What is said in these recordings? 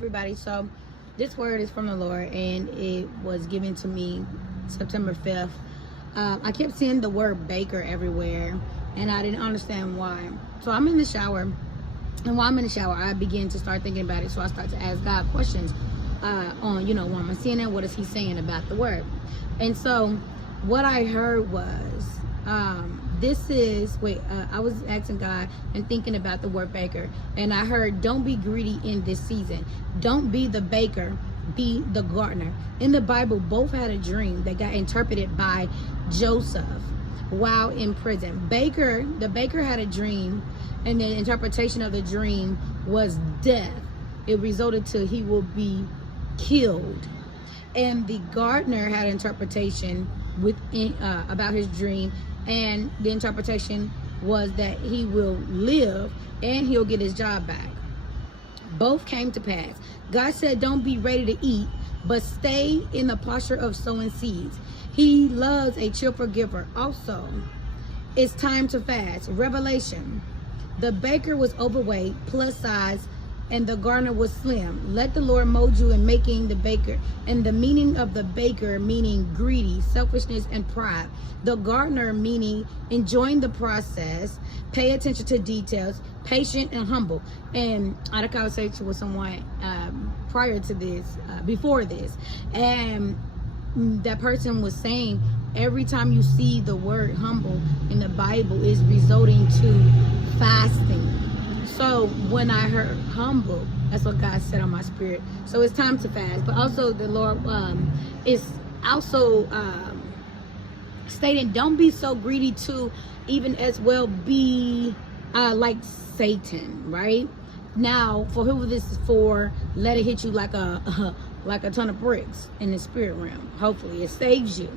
everybody. So this word is from the Lord, and it was given to me September 5th. I kept seeing the word baker everywhere, and I didn't understand why. So I'm in the shower, and while I'm in the shower, I begin to start thinking about it. So I start to ask God questions on, why am I seeing it? What is he saying about the word? And so what I heard was, I was asking God and thinking about the word baker, and I heard, don't be greedy in this season. Don't be the baker, be the gardener. In the Bible, both had a dream that got interpreted by Joseph while in prison. The baker had a dream, and the interpretation of the dream was death. It resulted to he will be killed. And the gardener had an interpretation about his dream, and the interpretation was that he will live and he'll get his job back. Both came to pass. God said, don't be ready to eat, but stay in the posture of sowing seeds. He loves a cheerful giver. Also, it's time to fast. Revelation. The baker was overweight, plus size, and the gardener was slim. Let the Lord mold you in making the baker. And the meaning of the baker meaning greedy, selfishness, and pride. The gardener meaning enjoying the process, pay attention to details, patient and humble. And I had a conversation with someone prior to this, before this, and that person was saying every time you see the word humble in the Bible is resulting to fasting. So when I heard humble, that's what God said on my spirit. So it's time to fast. But also the Lord is also stating, don't be so greedy to even as well be like Satan, right? Now, for who this is for, let it hit you like a ton of bricks in the spirit realm. Hopefully it saves you.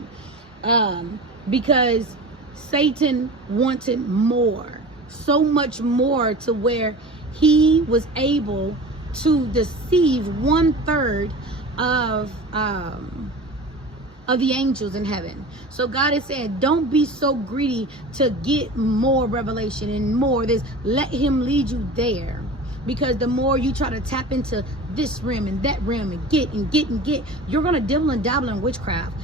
Because Satan wanted more. So much more, to where he was able to deceive 1/3 of the angels in heaven. So God is saying, don't be so greedy to get more revelation and more this. Let him lead you there. Because the more you try to tap into this realm and that realm and get, you're going to dibble and dabble in witchcraft.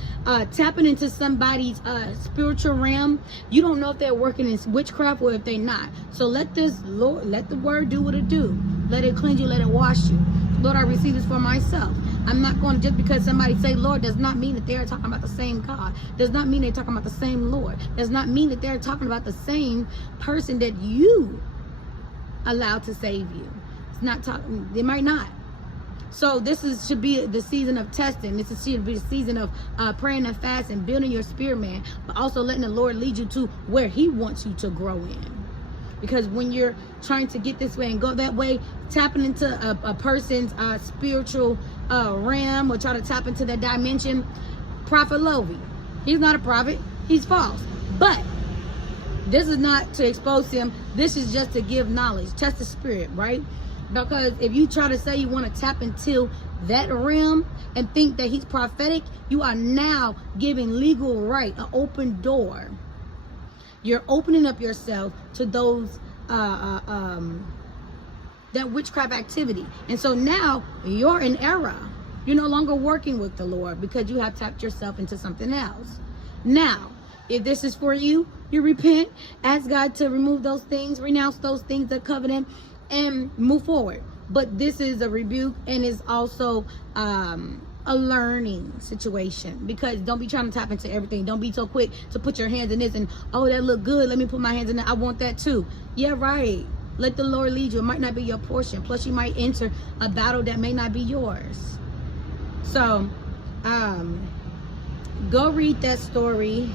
Tapping into somebody's spiritual realm, you don't know if they're working in witchcraft or if they're not. So let the word do what it do. Let it cleanse you, let it wash you. Lord, I receive this for myself. I'm not going to, just because somebody say Lord, does not mean that they're talking about the same God. Does not mean they're talking about the same Lord. Does not mean that they're talking about the same person that you allowed to save you. It's not talking, they might not. So should be the season of testing. This should be the season of praying and fasting, building your spirit man, but also letting the Lord lead you to where he wants you to grow in. Because when you're trying to get this way and go that way, tapping into a person's spiritual realm, or try to tap into that dimension, Prophet Lovey, he's not a prophet, he's false. But this is not to expose him. This is just to give knowledge, test the spirit, right? Because if you try to say you want to tap into that realm and think that he's prophetic, you are now giving legal right, an open door. You're opening up yourself to those that witchcraft activity. And so now you're in error. You're no longer working with the Lord because you have tapped yourself into something else. Now, if this is for you, you repent, ask God to remove those things, renounce those things, that covenant, and move forward. But this is a rebuke, and is also a learning situation, because don't be trying to tap into everything. Don't be so quick to put your hands in this and, oh, that look good, let me put my hands in that, I want that too. Yeah, right. Let the Lord lead you. It might not be your portion. Plus you might enter a battle that may not be yours. So go read that story